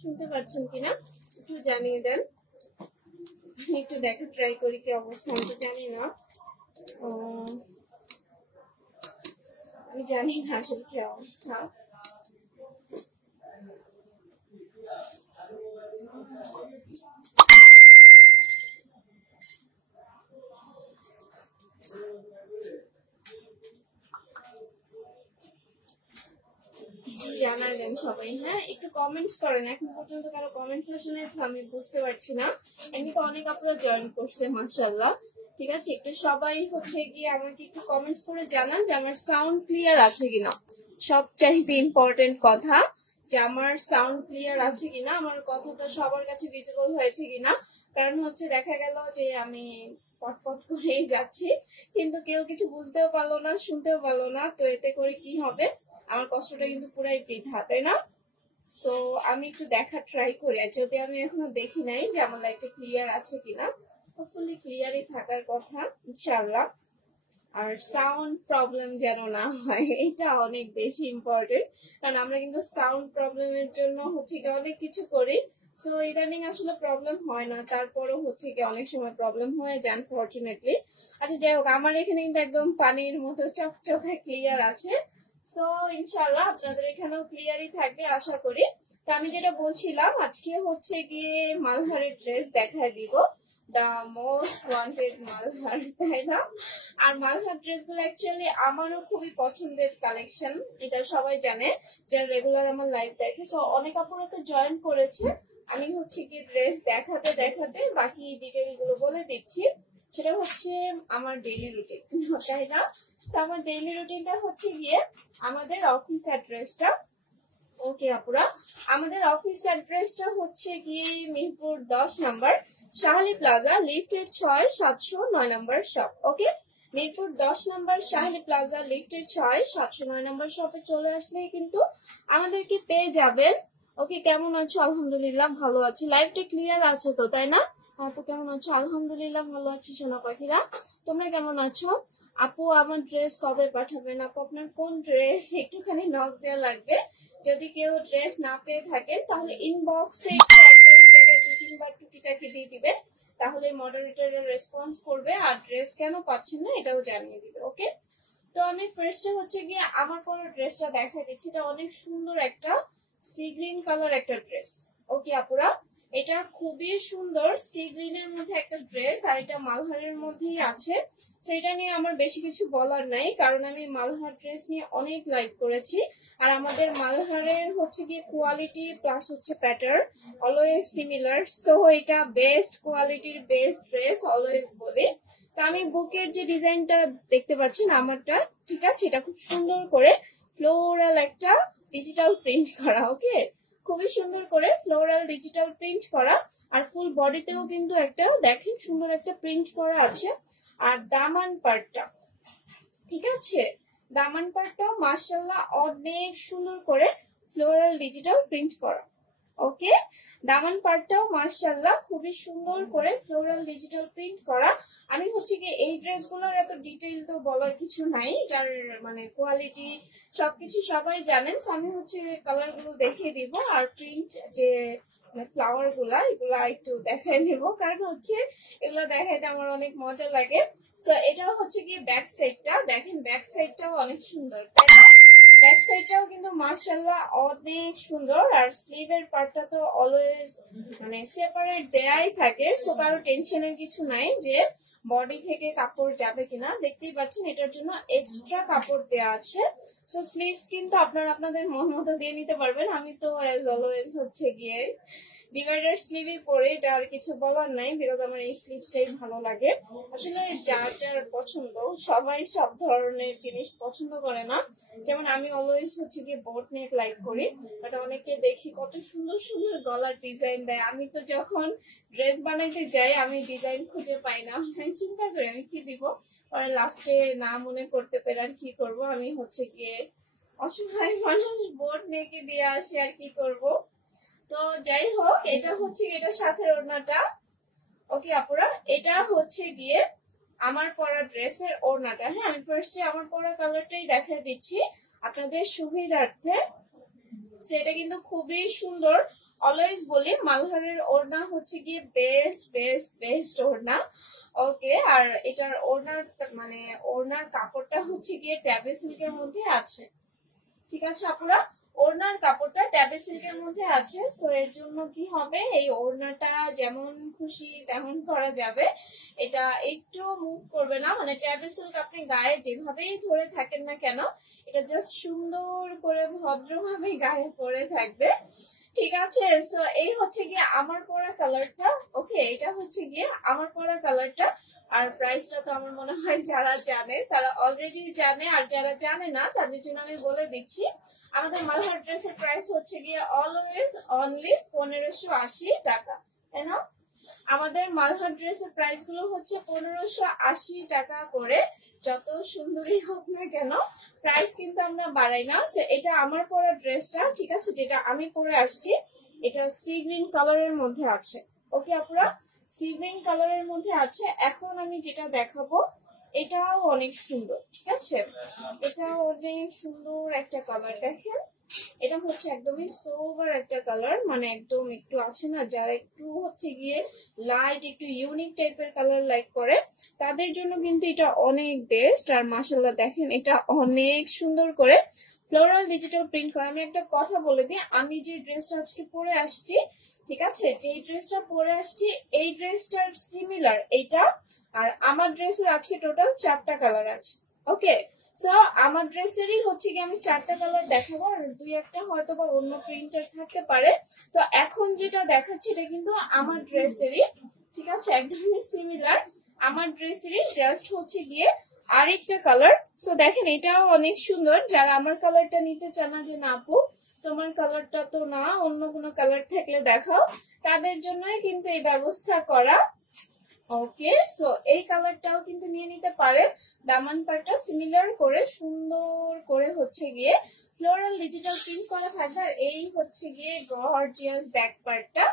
শুনতে পাচ্ছেন কিনা একটু জানিয়ে দেন। আমি একটু দেখা ট্রাই করি কি অবস্থা, আমি তো জানি না, আমি জানি না আসলে কি অবস্থা। জানালেন সবাই, হ্যাঁ একটু কমেন্টস করেন। এখন পর্যন্ত কারো কমেন্টস আসে না, আমি বুঝতে পারছি না। এমনিতে অনেক আপনারা জয়েন করছে মাশাআল্লাহ। ঠিক আছে, একটু সবাই হচ্ছে গিয়ে আমাকে একটু কমেন্টস করে জানান যে আমার সাউন্ড ক্লিয়ার আছে কিনা। সবচাইতে ইম্পর্টেন্ট কথা যে আমার সাউন্ড ক্লিয়ার আছে কিনা, আমার কথাটা সবার কাছে ভিজিবল হয়েছে কিনা। কারণ হচ্ছে দেখা গেল যে আমি পটপট করেই যাচ্ছি, কিন্তু কেউ কিছু বুঝতেও পারলো না, শুনতেও পারলো না, তো এতে করে কি হবে, আমার কষ্টটা কিন্তু পুরাই বৃথা, তাই না? সো আমি একটু দেখা ট্রাই করি, আর যদি আমি এখনো দেখি নাই যে আমার লাইটটা ক্লিয়ার আছে কিনা, হোপফুলি ক্লিয়ারই থাকার কথা ইনশাআল্লাহ। আর সাউন্ড প্রবলেম যেন না হয়, এটা অনেক বেশি ইম্পর্টেন্ট। কারণ আমরা কিন্তু সাউন্ড প্রবলেমের জন্য হচ্ছে কি অনেক কিছু করি, সো ইদানিং আসলে প্রবলেম হয় না, তারপরও হচ্ছে কি অনেক সময় প্রবলেম হয়ে যায় আনফরচুনেটলি। আচ্ছা যাই হোক, আমার এখানে কিন্তু একদম পানির মতো চকচকে ক্লিয়ার আছে। সো ইনশাআল্লাহ আপনাদের এখানেও ক্লিয়ারই থাকবে আশা করি। তো আমি যেটা বলছিলাম, আজকে হচ্ছে গিয়ে মালহারের ড্রেস দেখায় দিব, দা মোস্ট ওয়ান্টেড মালহার, তাই না? আর মালহার ড্রেসগুলো অ্যাকচুয়ালি আমারও খুবই পছন্দের কালেকশন, এটা সবাই জানে যারা রেগুলার আমার লাইভ দেখে। সো অনেক আপুরা তো জয়েন করেছে, আমি হচ্ছে কি ড্রেস দেখাতে দেখাতে বাকি ডিটেইল গুলো বলে দিচ্ছি। সেটা হচ্ছে আমার ডেইলি রুটিন, তাই না? তো আমার ডেইলি রুটিনটা হচ্ছে গিয়ে আমাদের অফিস অ্যাড্রেসটা, ওকে আপুরা, আমাদের অফিস অ্যাড্রেসটা হচ্ছে গিয়ে মিরপুর 10 নাম্বার শাহালি প্লাজা, লিফটের 6 709 নাম্বার শপ। ওকে, মিরপুর 10 নাম্বার শাহালি প্লাজা, লিফটের 6 709 নাম্বার শপে চলে আসলেই কিন্তু আমাদেরকে পেয়ে যাবেন। ওকে, কেমন আছো? আলহামদুলিল্লাহ ভালো আছি। লাইভটা ক্লিয়ার আছে তো, তাই না? আপু কেমন আছো? আলহামদুলিল্লাহ ভালো আছি। সোনা পাখিরা তোমরা কেমন আছো? আপু আমার ড্রেস কবে পাঠাবেন? আপু আপনার কোন ড্রেস একটুখানি নক দেওয়া লাগবে। যদি কেউ ড্রেস না পেয়ে থাকেন তাহলে ইনবক্সে একটু একবারের জায়গায় 2-3 বার টুকিটাকি দিয়ে দিবে, তাহলে মডারেটর রেসপন্স করবে আর ড্রেস কেন পাচ্ছেন না এটাও জানিয়ে দিবে। ওকে, তো আমি ফার্স্টে হচ্ছে গিয়ে আমার পরা ড্রেসটা দেখা দিচ্ছি। এটা অনেক সুন্দর একটা সি গ্রিন কালার একটা ড্রেস। ওকে আপুরা, এটা খুবই সুন্দর সি গ্রিনের মধ্যে একটা ড্রেস, আর এটা মালহারের মধ্যেই আছে। সেটা নিয়ে আমার বেশি কিছু বলার নাই, কারণ আমি মালহার ড্রেস নিয়ে অনেক লাইভ করেছি। আর আমাদের মালহারের হচ্ছে কি কোয়ালিটি প্লাস হচ্ছে প্যাটার্ন অলওয়েজ সিমিলার, সো এটা বেস্ট কোয়ালিটির বেস্ট ড্রেস অলওয়েজ বলে। তো আমি বুকের যে ডিজাইনটা দেখতে পাচ্ছেন আমারটা, ঠিক আছে, এটা খুব সুন্দর করে ফ্লোরাল একটা ডিজিটাল প্রিন্ট করা। ওকে, খুবই সুন্দর করে ফ্লোরাল ডিজিটাল প্রিন্ট করা, আর ফুল বডিতেও কিন্তু একটা দেখেন সুন্দর একটা প্রিন্ট করা আছে। আর দামান পার্টটা, ঠিক আছে, দামান পার্টটাও মাশাআল্লাহ অনেক সুন্দর করে ফ্লোরাল ডিজিটাল প্রিন্ট করা। ওকে, দামান পার্টটাও মাশাআল্লাহ খুবই সুন্দর করে ফ্লোরাল ডিজিটাল প্রিন্ট করা। আমি হচ্ছে কি এই ড্রেসগুলোর এত ডিটেইল তো বলার কিছু নাই, এটার মানে কোয়ালিটি সবকিছু সবাই জানেন। আমি হচ্ছে কালার গুলো দেখিয়ে দিব, আর প্রিন্ট যে ফ্লাওয়ার গুলা এগুলা একটু দেখাই দেবো, কারণ হচ্ছে এগুলো দেখাইতে আমার অনেক মজা লাগে। সো এটাও হচ্ছে কি ব্যাক সাইডটা দেখেন, ব্যাক সাইডটাও অনেক সুন্দর, তাই না? ব্যাক সাইডটাও কিন্তু মাশাআল্লাহ অনেক সুন্দর। আর স্লিভের পার্টটা তো অলওয়েজ মানে সেপারেট দেয়াই থাকে, সো কারো টেনশনের কিছু নাই যে বডি থেকে কাপড় যাবে কিনা। দেখতেই পাচ্ছেন এটার জন্য এক্সট্রা কাপড় দেওয়া আছে। সো স্লিভস কিন্তু আপনারা আপনাদের মন মতো দিয়ে নিতে পারবেন। আমি তো অ্যাজ অলওয়েজ হচ্ছে গিয়ে ডিভাইডার স্লিভই পরে, এটা আর কিছু বলার নাই, বিকজ আমার এই স্লিভসটাই ভালো লাগে। আসলে যার যার পছন্দ, সবাই সব ধরনের জিনিস পছন্দ করে না। যেমন আমি অলওয়েজ হচ্ছে গিয়ে বোট নেক লাইক করি, বাট অনেকে দেখি কত সুন্দর সুন্দর গলার ডিজাইন দেয়। আমি তো যখন ড্রেস বানাইতে যাই আমি ডিজাইন খুঁজে পাই না, আমি চিন্তা করি আমি কি দিব, পরে লাস্টে না মনে করতে পেরে আর কি করব, আমি হচ্ছে গিয়ে অসহায় মানুষ বোট নেকে দিয়ে আসি, আর কি করব। তো যাই হোক, এটা হচ্ছে এটা সাথে ওড়নাটা। ওকে আপুরা, এটা হচ্ছে গিয়ে আমার পরা ড্রেসের ওড়নাটা। হ্যাঁ, আমি ফার্স্টে আমার পরা কালারটাই দেখা দিচ্ছি আপনাদের সুবিধার্থে। সেটা কিন্তু খুবই সুন্দর, অলওয়েজ বলি মালহারের ওড়না হচ্ছে গিয়ে বেস্ট বেস্ট বেস্ট ওড়না। ওকে, আর এটার ওড়নার মানে ওড়নার কাপড়টা হচ্ছে গিয়ে ট্যাবে সিল্কের মধ্যে আছে। ঠিক আছে আপুরা, ওড়নার কাপড়টা ট্যাবে সিল্কের মধ্যে আছে। সো এর জন্য কি হবে, এই ওড়নাটা যেমন খুশি তেমন করা যাবে, এটা একটু মুভ করবে না। মানে ট্যাবে সিল্ক আপনি গায়ে যেভাবেই ধরে থাকেন না কেন, এটা জাস্ট সুন্দর করে ভদ্রভাবে গায়ে পরে থাকবে। ঠিক আছে, সো এই হচ্ছে গিয়ে আমার পরা কালারটা। ওকে, এটা হচ্ছে গিয়ে আমার পরা কালারটা। আর প্রাইসটা তো আমার মনে হয় যারা জানে তারা অলরেডি জানে, আর যারা জানে না তাদের জন্য আমি বলে দিচ্ছি। আমাদের মালহার ড্রেসের প্রাইস হচ্ছে গিয়ে অলওয়েজ অনলি 1580 টাকা, তাই না? আমাদের মালহার ড্রেসের প্রাইস গুলো হচ্ছে 1580 টাকা করে। যত সুন্দরী হোক না কেন, প্রাইস কিন্তু আমরা বাড়াই না। এটা আমার পরা ড্রেসটা, ঠিক আছে, যেটা আমি পরে আসছি, এটা সি গ্রিন কালারের মধ্যে আছে। ওকে আপুরা, সি গ্রিন কালারের মধ্যে আছে। এখন আমি যেটা দেখাবো এটাও অনেক সুন্দর, ঠিক আছে, এটাও অনেক সুন্দর একটা কালার। দেখেন, এটা হচ্ছে একদমই সোভার একটা কালার, মানে একদম একটু আছে না যারা একটু হচ্ছে গিয়ে লাইট একটু ইউনিক টাইপের কালার লাইক করে, তাদের জন্য কিন্তু এটা অনেক বেস্ট। আর মাশাআল্লাহ দেখেন, এটা অনেক সুন্দর করে ফ্লোরাল ডিজিটাল প্রিন্ট করা। আমি একটা কথা বলে দিই, আমি যে ড্রেসটা আজকে পরে আসছি, ঠিক আছে, যে ড্রেসটা পরে আসছি এই ড্রেসটার সিমিলার এইটা। আর আমার ড্রেসের আজকে টোটাল 4টা কালার আছে। ওকে, সো আমার ড্রেসেরই হচ্ছে কি আমি 4টা কালার দেখাবো, আর 2-1টা হয়তো বা অন্য প্রিন্টার থাকতে পারে। তো এখন যেটা দেখাচ্ছি এটা কিন্তু আমার ড্রেসেরই, ঠিক আছে, একদমই সিমিলার আমার ড্রেসেরই, জাস্ট হচ্ছে গিয়ে আরেকটা কালার। সো দেখেন, এটাও অনেক সুন্দর। যারা আমার কালারটা নিতে চান না, যে না আপু তোমার কালারটা তো না, অন্য কোনো কালার থাকলে দেখাও, তাদের জন্যই কিন্তু এই ব্যবস্থা করা। ওকে, সো এই কালারটাও কিন্তু নিয়ে নিতে পারে। দামান পার্টটা সিমিলার করে সুন্দর করে হচ্ছে গিয়ে ফ্লোরাল ডিজিটাল প্রিন্ট করা থাকবে। আর এই হচ্ছে গিয়ে গর্জিয়াস ব্যাক পার্টটা,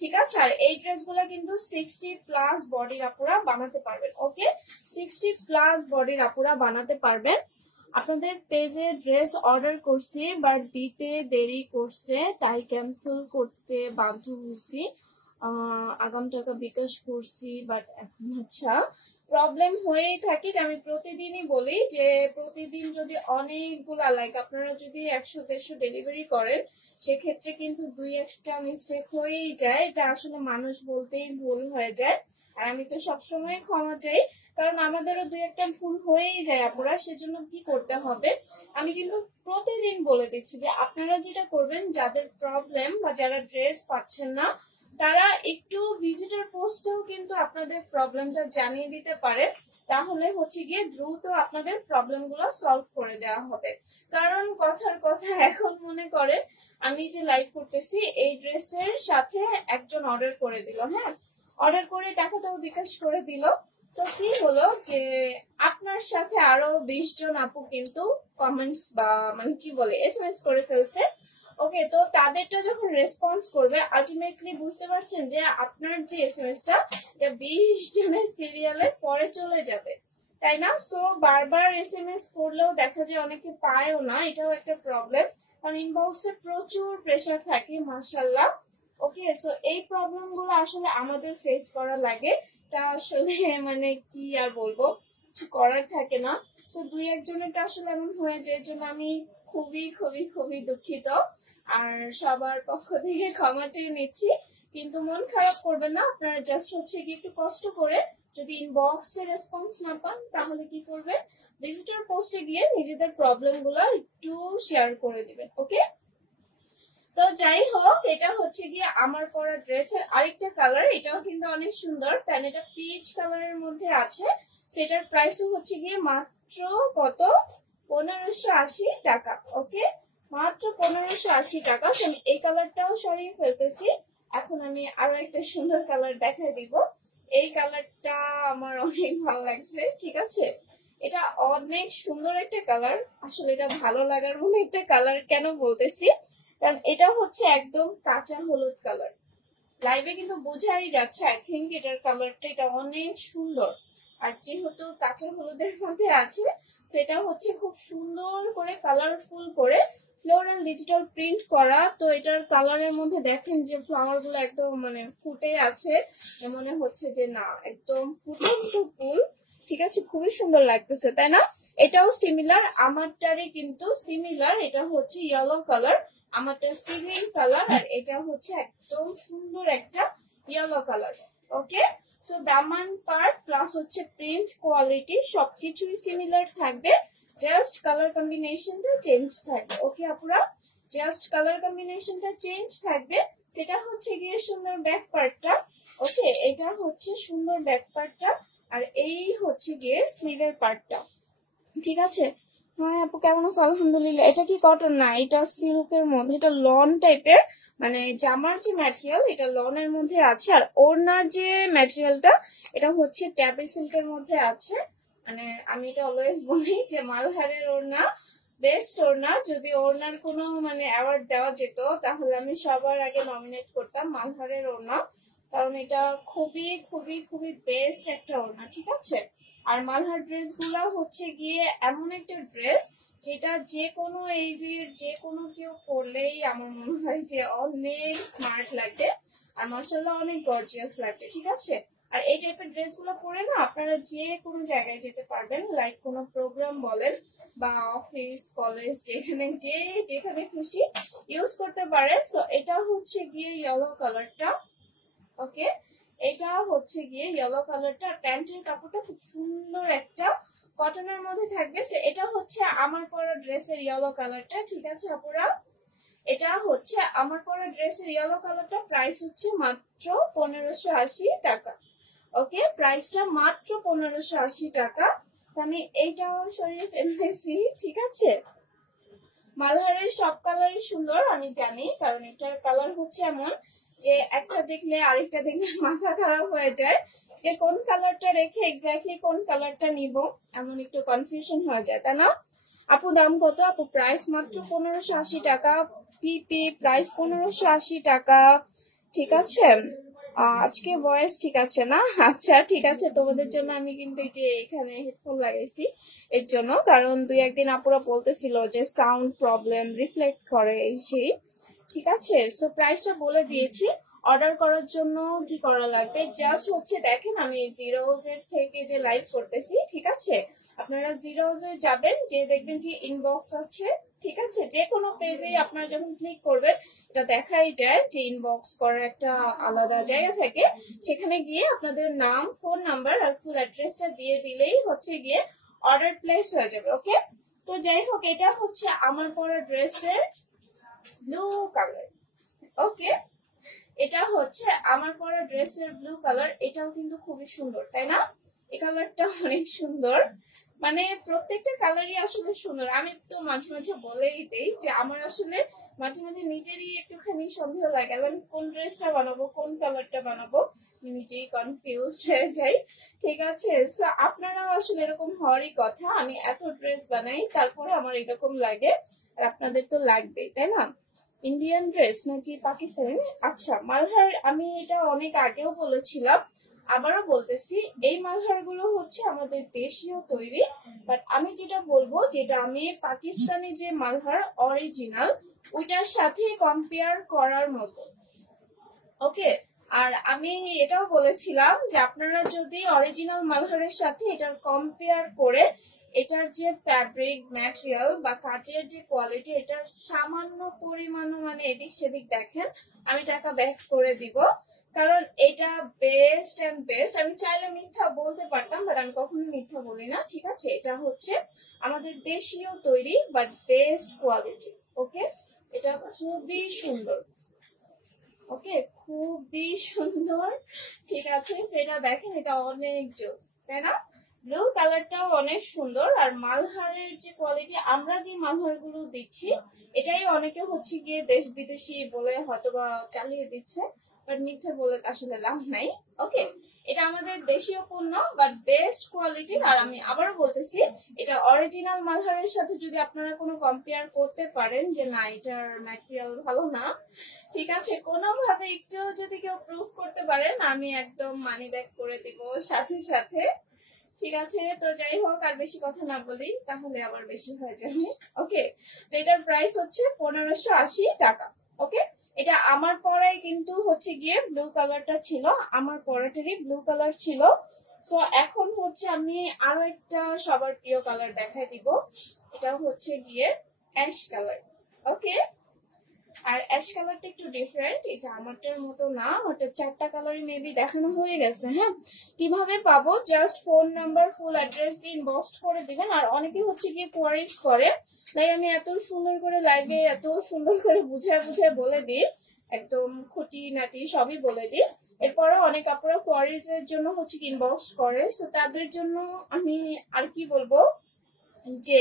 ঠিক আছে। আর এই ড্রেসগুলো কিন্তু 60+ বডির আপুরা বানাতে পারবেন। ওকে, 60+ বডির আপুরা বানাতে পারবেন। আপনাদের পেজে ড্রেস অর্ডার করছি, বাট দিতে দেরি করছে, তাই ক্যান্সেল করতে বাধ্য হয়েছি। আগাম টাকা বিকাশ করছি, বাট এখন আচ্ছা প্রবলেম হয়েই থাকে। আমি প্রতিদিনই বলি যে প্রতিদিন যদি অনেকগুলা লাইক আপনারা যদি 100-150 ডেলিভারি করেন, সেক্ষেত্রে কিন্তু 2-1টা মিস্টেক হয়েই যায়। এটা আসলে মানুষ বলতেই ভুল হয়ে যায়, আর আমি তো সবসময় ক্ষমা চাই, কারণ আমাদেরও 2-1টা ভুল হয়েই যায় আপুরা। সেজন্য কি করতে হবে, আমি কিন্তু প্রতিদিন বলে দিচ্ছি যে আপনারা যেটা করবেন, যাদের প্রবলেম বা যারা ড্রেস পাচ্ছেন না, তারা একটু ভিজিটর পোস্টেও কিন্তু আপনাদের প্রবলেমটা জানিয়ে দিতে পারে। তাহলে হচ্ছে গিয়ে দ্রুত আপনাদের প্রবলেম গুলো সলভ করে দেওয়া হবে। কারণ কথার কথা, এখন মনে করে আমি যে লাইভ করতেছি এই ড্রেসের সাথে একজন অর্ডার করে দিল, হ্যাঁ, অর্ডার করে টাকাটাও বিকাশ করে দিল। তো কি হলো যে আপনার সাথে আরো 20 জন আপু কিন্তু কমেন্টস বা মানে কি বলে SMS করে ফেলছে। ওকে, তো তাদেরটা যখন রেসপন্স করবে, আলটিমেটলি বুঝতে পারছেন যে আপনার যে এসএমএসটা এটা 20 জনের সিরিয়ালের পরে চলে যাবে, তাই না? সো বারবার এসএমএস করলেও দেখা যায় অনেকে পায়ও না, এটাও একটা প্রবলেম, কারণ ইনবক্সে প্রচুর প্রেসার থাকে মাশাআল্লাহ। ওকে, সো এই প্রবলেম গুলো আসলে আমাদের ফেস করা লাগে। তা আসলে মানে কি আর বলবো, কিছু করার থাকে না। সো 2-1 জনেরটা আসলে এমন হয়ে যায়, জন্য আমি খুবই খুবই খুবই দুঃখিত, আর সবার পক্ষ থেকে ক্ষমা চেয়ে নিচ্ছি। কিন্তু মন খারাপ করবেন না, আপনারা জাস্ট হচ্ছে কি একটু কষ্ট করে যদি ইনবক্সে রেসপন্স না পান, তাহলে কি করবেন, ভিজিটর পোস্টে গিয়ে নিজেদের প্রবলেম গুলো একটু শেয়ার করে দিবেন। ওকে, তো যাই হোক, এটা হচ্ছে গিয়ে আমার পরা ড্রেসের আরেকটা কালার, এটাও কিন্তু অনেক সুন্দর। তাই এটা পিচ কালারের মধ্যে আছে। সেটার প্রাইসও হচ্ছে গিয়ে মাত্র কত, 1580 টাকা। ওকে, মাত্র 1580 টাকা। আমি এই কালারটাও সরিয়ে ফেলতেছি। এখন আমি আরো একটা সুন্দর কালার দেখাই দিব। এই কালারটা আমার অনেক ভালো লাগছে, ঠিক আছে, এটা অনেক সুন্দর একটা কালার। আসলে এটা ভালো লাগার মতো একটা কালার কেন বলতেছি, কারণ এটা হচ্ছে একদম কাঁচা হলুদ কালার। লাইভে কিন্তু বোঝাই যাচ্ছে, আই থিঙ্ক এটার কালারটা এটা অনেক সুন্দর। আর যেহেতু কাঁচা হলুদের মধ্যে আছে, সেটা হচ্ছে খুব সুন্দর করে কালারফুল করে ফ্লোরাল ডিজিটাল প্রিন্ট করা। তো এটার কালারের মধ্যে দেখেন যে ফ্লাওয়ার গুলো একদম মানে ফুটে আছে, মনে হচ্ছে যে না একদম ফুটন্ত ফুল। ঠিক আছে, খুবই সুন্দর লাগতেছে তাই না? এটাও সিমিলার, আমারটারই কিন্তু সিমিলার। এটা হচ্ছে ইয়েলো কালার, আমারটা সিভিল কালার, আর এটা হচ্ছে একদম সুন্দর একটা ইয়েলো কালার। ওকে, সো দামান পার্ট প্লাস হচ্ছে প্রিন্ট কোয়ালিটি সবকিছুই সিমিলার থাকবে, জাস্ট কালার কম্বিনেশনটা চেঞ্জ থাকবে। ওকে আপুরা, জাস্ট কালার কম্বিনেশনটা চেঞ্জ থাকবে। সেটা হচ্ছে গিয়ে সুন্দর ব্যাক পার্টটা। ওকে, এটা হচ্ছে সুন্দর ব্যাক পার্টটা, আর এই হচ্ছে গিয়ে স্লিভের পার্টটা। ঠিক আছে, হ্যাঁ আপু কেমন আছো? আলহামদুলিল্লাহ। এটা কি কটন না, এটা সিল্কের মধ্যে, এটা লন টাইপের, মানে জামার যে ম্যাটেরিয়াল এটা লনের মধ্যে আছে, আর ওড়নার যে ম্যাটেরিয়ালটা এটা হচ্ছে ট্যাবি সিল্কের মধ্যে আছে। মানে আমি এটা অলওয়েজ বলি যে মালহারের ওড়না বেস্ট ওড়না। যদি ওড়নার কোনো মানে অ্যাওয়ার্ড দেওয়া যেত তাহলে আমি সবার আগে নমিনেট করতাম মালহারের ওড়না, কারণ এটা খুবই খুবই খুবই বেস্ট একটা ওড়না। ঠিক আছে, আর মালহার ড্রেস গুলা হচ্ছে গিয়ে এমন একটা ড্রেস যেটা যে কোনো এজের যে কোনো কেউ পরলেই আমার মনে হয় যে অনেক স্মার্ট লাগবে, আর মাশাআল্লাহ অনেক গর্জিয়াস লাগবে। ঠিক আছে, আর এই টাইপের ড্রেস গুলো পরে না আপনারা যে কোনো জায়গায় যেতে পারবেন, লাইক কোনো প্রোগ্রাম বলেন বা অফিস কলেজ যেখানে খুশি ইউজ করতে পারে। সো এটা হচ্ছে গিয়ে ইয়েলো কালারটা। ওকে, এটা হচ্ছে গিয়ে ইয়েলো কালারটা, প্যান্টের কাপড়টা খুব সুন্দর একটা কটনের মধ্যে থাকবে। এটা হচ্ছে আমার পরা ড্রেসের ইয়েলো কালারটা। ঠিক আছে আপুরা, এটা হচ্ছে আমার পরা ড্রেসের ইয়েলো কালারটা। প্রাইস হচ্ছে মাত্র 1580 টাকা। ওকে, প্রাইসটা মাত্র 1580 টাকা। আমি এইটাও সরিয়ে ফেলেছি। ঠিক আছে, মালহারের সব কালারই সুন্দর আমি জানি, কারণ এটার কালার হচ্ছে এমন যে একটা দেখলে আরেকটা দেখলে মাথা খারাপ হয়ে যায় যে কোন কালারটা রেখে এক্স্যাক্টলি কোন কালারটা নিব, এমন একটু কনফিউশন হয়ে যায় তাই না? আপু দাম কত? আপু প্রাইস মাত্র 1580 টাকা। পিপি প্রাইস 1580 টাকা। ঠিক আছে, আজকে ভয়েস ঠিক আছে না? আচ্ছা ঠিক আছে, তোমাদের জন্য আমি কিন্তু এই যে এখানে হেডফোন লাগাইছি এর জন্য, কারণ দুই একদিন আপুরা বলতেছিল যে সাউন্ড প্রবলেম রিফ্লেক্ট করে এই সেই। ঠিক আছে, সো প্রাইসটা বলে দিয়েছি। অর্ডার করার জন্য কি করা লাগবে, জাস্ট হচ্ছে দেখেন আমি জিরোজের থেকে যে লাইভ করতেছি। ঠিক আছে, আপনারা জিরোজে যাবেন, যে দেখবেন যে ইনবক্স আছে। ঠিক আছে, যে কোনো পেজে আপনারা যখন ক্লিক করবেন এটা দেখাই যায় যে ইনবক্স করার একটা আলাদা জায়গা থাকে, সেখানে গিয়ে আপনাদের নাম, ফোন নাম্বার আর ফুল অ্যাড্রেসটা দিয়ে দিলেই হচ্ছে গিয়ে অর্ডার প্লেস হয়ে যাবে। ওকে, তো যাই হোক, এটা হচ্ছে আমার পরা ড্রেসের ব্লু কালার। ওকে, এটা হচ্ছে আমার পরা ড্রেসের ব্লু কালার। এটাও কিন্তু খুবই সুন্দর তাই না? এই কালারটা অনেক সুন্দর, মানে প্রত্যেকটা কালারই আসলে সুন্দর। আমি তো মাঝে মাঝে বলেই দেই যে আমার আসলে মাঝে মাঝে নিজেরই একটুখানি সন্দেহ লাগে, আমি কোন ড্রেসটা বানাবো কোন কালারটা বানাবো, নিজেই কনফিউজড হয়ে যাই। ঠিক আছে, সো আপনারাও আসলে এরকম হওয়ারই কথা। আমি এত ড্রেস বানাই তারপরে আমার এরকম লাগে, আর আপনাদের তো লাগবেই তাই না? ইন্ডিয়ান ড্রেস নাকি পাকিস্তানি? আচ্ছা, মালহার আমি এটা অনেক আগেও বলেছিলাম, আবারও বলতেছি, এই মালহার গুলো হচ্ছে আমাদের দেশীয় তৈরি। বাট আমি যেটা বলবো, যেটা আমি পাকিস্তানি যে মালহার অরিজিনাল ওইটার সাথে কম্পেয়ার করার মতো। ওকে, আর আমি এটাও বলেছিলাম যে আপনারা যদি অরিজিনাল মালহারের সাথে এটার কম্পেয়ার করে এটার যে ফ্যাব্রিক ম্যাটেরিয়াল বা কাজের যে কোয়ালিটি, এটার সামান্য পরিমাণ মানে এদিক সেদিক দেখেন, আমি টাকা ব্যাক করে দিব, কারণ এটা বেস্ট এন্ড বেস্ট। আমি চাইলে মিথ্যা বলতে পারতাম, বাট আমি কখনো মিথ্যা বলি না। ঠিক আছে, এটা হচ্ছে আমাদের দেশীয় তৈরি বাট বেস্ট কোয়ালিটি। ওকে, এটা খুবই সুন্দর। ওকে, খুবই সুন্দর। ঠিক আছে, সেটা দেখেন, এটা অনেক জোস তাই না? ব্লু কালারটাও অনেক সুন্দর। আর মালহারের যে কোয়ালিটি, আমরা যে মালহার গুলো দিচ্ছি এটাই অনেকে হচ্ছে গিয়ে দেশ বিদেশি বলে হয়তোবা চালিয়ে দিচ্ছে, বাট মিথ্যে বলে আসলে লাভ নাই। ওকে, এটা আমাদের দেশীয় পণ্য বাট বেস্ট কোয়ালিটির। আর আমি আবারও বলতেছি, এটা অরিজিনাল মালহারের সাথে যদি আপনারা কোনো কম্পেয়ার করতে পারেন যে না এটার ম্যাটেরিয়াল ভালো না, ঠিক আছে, কোনোভাবে একটু যদি কেউ প্রুভ করতে পারেন, আমি একদম মানি ব্যাক করে দিব সাথে সাথে। ঠিক আছে, তো যাই হোক আর বেশি কথা না বলি, তাহলে আবার বেশি হয়ে যাবে। ওকে, তো এটার প্রাইস হচ্ছে 1580 টাকা। ওকে, এটা আমার পরায় কিন্তু হচ্ছে গিয়ে ব্লু কালারটা ছিল, আমার পরাটারই ব্লু কালার ছিল। তো এখন হচ্ছে আমি আরো একটা সবার প্রিয় কালার দেখাই দিব, এটা হচ্ছে গিয়ে অ্যাশ কালার। ওকে, আর অ্যাশ কালারটা একটু ডিফারেন্ট, এটা আমারটার মতো না, ওটা 4টা কালারই মেবি দেখানো হয়ে গেছে। হ্যাঁ, কিভাবে পাবো, just phone number full address দিয়ে ইনবক্স করে দিবেন। আর অনেকে হচ্ছে গিয়ে কোয়ারিজ করে, তাই আমি এত সুন্দর করে লাইভে এত সুন্দর করে বুঝায় বুঝায় বলে দিই, একদম খুঁটি নাটি সবই বলে দিই। এরপরে অনেক আপনারা কোয়ারিজ এর জন্য হচ্ছে ইনবক্স করে, তো তাদের জন্য আমি আর কি বলবো যে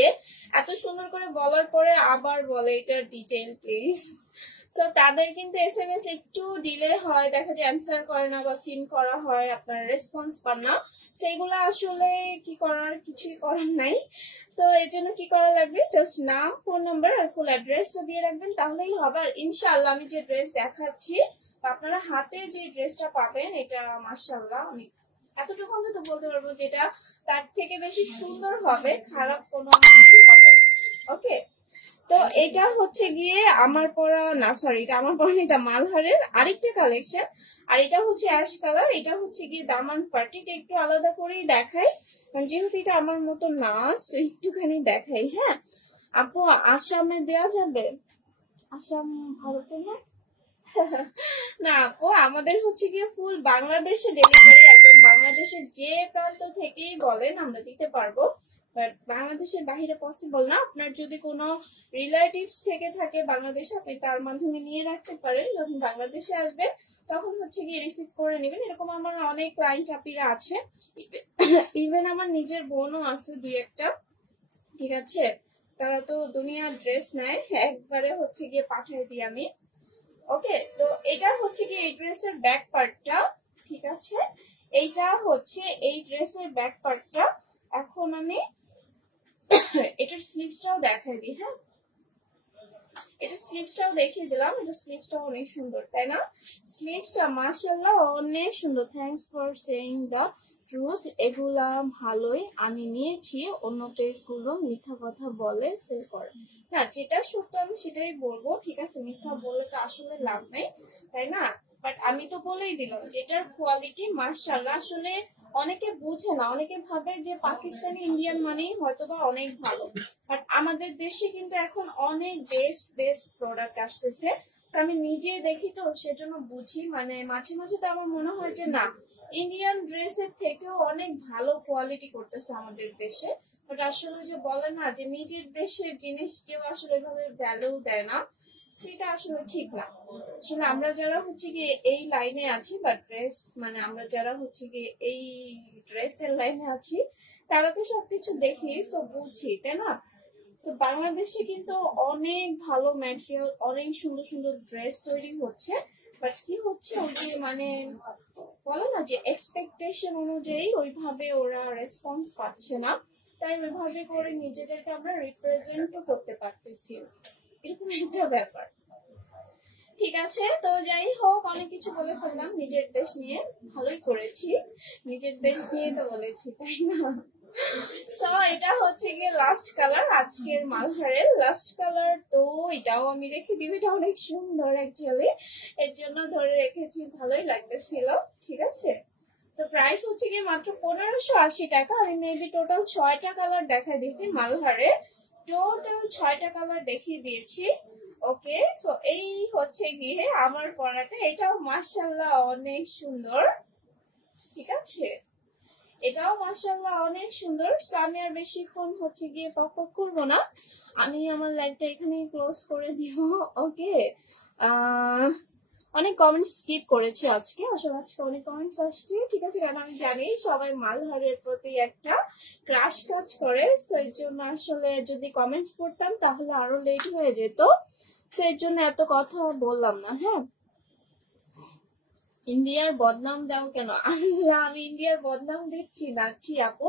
এত সুন্দর করে বলার পরে আবার বলে এটার ডিটেইল প্লিজ। সো তাদের কিন্তু এসএমএস একটু ডিলে হয়, দেখা যায় অ্যান্সার করে না বা সিন করা হয়, আপনার রেসপন্স পান না, সেইগুলো আসলে কি করার, কিছুই করার নাই। তো এই জন্য কি করা লাগবে, জাস্ট নাম ফোন নাম্বার আর ফুল অ্যাড্রেসটা দিয়ে রাখবেন, তাহলেই হবে। আর ইনশাআল্লাহ আমি যে ড্রেস দেখাচ্ছি আপনারা হাতে যে ড্রেসটা পাবেন, এটা মাশাআল্লাহ আমি এতটুকু অন্তত বলতে পারবো যেটা তার থেকে বেশি সুন্দর হবে, খারাপ কোনো কিছুই হবে। ওকে, তো এটা হচ্ছে গিয়ে আমার পরা না, সরি এটা আমার পরা, এটা মালহারের আরেকটা কালেকশন। আর এটা হচ্ছে অ্যাশ কালার, এটা হচ্ছে গিয়ে দামান পার্টিটা একটু আলাদা করেই দেখাই, কারণ যেহেতু এটা আমার মতো না, একটুখানি দেখাই। হ্যাঁ আপু, আসামে দেওয়া যাবে? আসাম ভারতে না? না আপু, আমাদের হচ্ছে গিয়ে ফুল বাংলাদেশে ডেলিভারি, একদম বাংলাদেশের যে প্রান্ত থেকেই বলেন আমরা দিতে পারবো, বাট বাংলাদেশের বাইরে পসিবল না। আপনার যদি কোনো রিলেটিভস থেকে থাকে বাংলাদেশে, আপনি তার মাধ্যমে নিয়ে রাখতে পারেন, যখন বাংলাদেশে আসবে তখন হচ্ছে গিয়ে রিসিভ করে নেবেন। এরকম আমার অনেক ক্লায়েন্ট আপিরা আছে, ইভেন আমার নিজের বোনও আছে দুই একটা। ঠিক আছে, তারা তো দুনিয়ার ড্রেস নেয়, একবারে হচ্ছে গিয়ে পাঠিয়ে দিই আমি। ওকে, তো এটা হচ্ছে কি এই ড্রেসের ব্যাক পার্টটা। ঠিক আছে, এইটা হচ্ছে এই ড্রেসের ব্যাক পার্টটা। এখন আমি এটার স্লিভসটাও দেখাই দিই। হ্যাঁ, এটা স্লিভসটাও দেখিয়ে দিলাম, এটা স্লিভসটাও অনেক সুন্দর, তাই না? স্লিভসটা মাশাআল্লাহ অনেক সুন্দর। Thanks for saying the truth, এগুলা ভালোই, আমি নিয়েছি, অন্য পেজ গুলো মিথ্যা কথা বলে সেল করে না, যেটা সত্য আমি সেটাই বলবো। ঠিক আছে, মিথ্যা বলে তো আসলে লাভ নেই, তাই না? বাট আমি তো বলেই দিলাম যেটার কোয়ালিটি মাশাআল্লাহ, আসলে অনেকে বুঝে না, অনেকে ভাবে যে পাকিস্তানি ইন্ডিয়ান মানেই হয়তোবা অনেক ভালো, বাট আমাদের দেশে কিন্তু এখন অনেক বেস্ট বেস্ট প্রোডাক্ট আসতেছে। তো আমি নিজে দেখি, তো সেজন্য বুঝি, মানে মাঝে মাঝে তো আমার মনে হয় যে না, ইন্ডিয়ান ড্রেসের থেকেও অনেক ভালো কোয়ালিটি করতেছে আমাদের দেশে। বাট আসলে যে বলে না যে নিজের দেশের জিনিস কেউ আসলে এভাবে ভ্যালু দেয় না, সেটা আসলে ঠিক না। আসলে আমরা যারা হচ্ছে কি এই লাইনে আছি বা ড্রেস, মানে আমরা যারা হচ্ছে কি এই ড্রেসের লাইনে আছি, তারা তো সবকিছু দেখি, সব বুঝি, তাই না? তো বাংলাদেশে কিন্তু অনেক ভালো ম্যাটেরিয়াল, অনেক সুন্দর সুন্দর ড্রেস তৈরি হচ্ছে, বাট কি হচ্ছে ওই যে মানে বলে না যে এক্সপেকটেশন অনুযায়ী ওইভাবে ওরা রেসপন্স পাচ্ছে না, তাই ওইভাবে করে নিজেদেরকে আমরা রিপ্রেজেন্টও করতে পারতেছি, এরকম একটা ব্যাপার। ঠিক আছে, তো যাই হোক অনেক কিছু বলে ফেললাম নিজের দেশ নিয়ে, ভালোই করেছি, নিজের দেশ নিয়ে তো বলেছি, তাই না? সো এটা হচ্ছে গিয়ে লাস্ট কালার, আজকের মালহারের লাস্ট কালার। তো এটাও আমি রেখে দিব, এটা অনেক সুন্দর অ্যাকচুয়ালি, এর জন্য ধরে রেখেছি, ভালোই লাগতেছিল। ঠিক আছে, তো প্রাইস হচ্ছে গিয়ে মাত্র 1580 টাকা। আমি মেবি টোটাল 6টা কালার দেখা দিয়েছি মালহারে, টোটাল 6টা কালার দেখিয়ে দিয়েছি। ওকে, সো এই হচ্ছে গিয়ে আমার পরাটা, এটাও মাশাআল্লাহ অনেক সুন্দর। ঠিক আছে, এটাও মাশাআল্লাহ অনেক সুন্দর। সো আমি আর বেশিক্ষণ হচ্ছে গিয়ে পক করবো না, আমি আমার লাইভটা এখানে ক্লোজ করে দিব। ওকে, অনেক কমেন্টস স্কিপ করেছি আজকে, আসলে আজকে অনেক কমেন্টস আসছে। ঠিক আছে, কারণ আমি জানি সবাই মালহারের প্রতি একটা ক্রাশ কাজ করে, সেই জন্য আসলে যদি কমেন্টস পড়তাম তাহলে আরো লেট হয়ে যেত, সেই জন্য এত কথা বললাম না। হ্যাঁ, ইন্ডিয়ার বদনাম দাও কেন? আল্লাহ, আমি ইন্ডিয়ার বদনাম দিচ্ছি না, ছি আপু,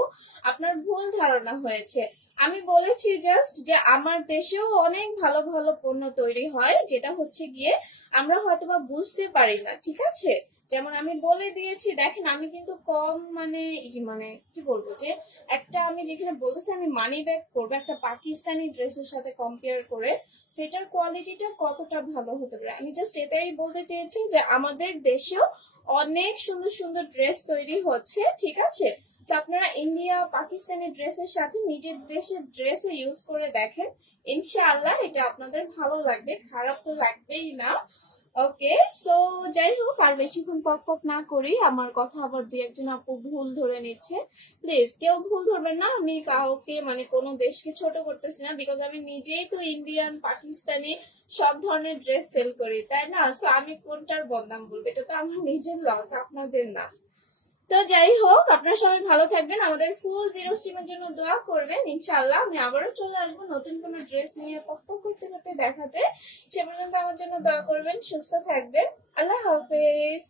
আপনার ভুল ধারণা হয়েছে। আমি বলেছি জাস্ট যে আমার দেশেও অনেক ভালো ভালো পণ্য তৈরি হয়, যেটা হচ্ছে গিয়ে আমরা হয়তোবা বুঝতে পারি না। ঠিক আছে, যেমন আমি বলে দিয়েছি, দেখেন আমি কিন্তু কম মানে মানে কি বলবো যে একটা আমি যেখানে বলতেছি আমি মানি ব্যাক করবো একটা পাকিস্তানি ড্রেসের সাথে কম্পেয়ার করে, সেটার কোয়ালিটিটা কতটা ভালো হতে পারে। আমি জাস্ট এটাই বলতে চেয়েছি যে আমাদের দেশেও অনেক সুন্দর সুন্দর ড্রেস তৈরি হচ্ছে, ঠিক আছে। তো আপনারা ইন্ডিয়া পাকিস্তানি ড্রেসের সাথে নিজের দেশের ড্রেসও ইউজ করে দেখেন, ইনশাআল্লাহ এটা আপনাদের ভালো লাগবে, খারাপ তো লাগবেই না। ওকে, সো যাই হোক আর বেশিক্ষণ পক পক না করি, আমার কথা আবার দুই একজন আপু ভুল ধরে নিচ্ছে। প্লিজ কেউ ভুল ধরবেন না, আমি কাউকে মানে কোনো দেশকে ছোট করতেছি না, বিকজ আমি নিজেই তো ইন্ডিয়ান পাকিস্তানি সব ধরনের ড্রেস সেল করি, তাই না। সো আমি কোনটার বদনাম বলবো, এটা তো আমার নিজের লস, আপনাদের না। তো যাই হোক আপনারা সবাই ভালো থাকবেন, আমাদের ফুল জিরো স্টিমের জন্য দোয়া করবেন, ইনশাআল্লাহ আমি আবারও চলে আসবো নতুন কোনো ড্রেস নিয়ে পক পক করতে করতে দেখাতে। সে পর্যন্ত আমার জন্য দোয়া করবেন, সুস্থ থাকবেন, আল্লাহ হাফেজ।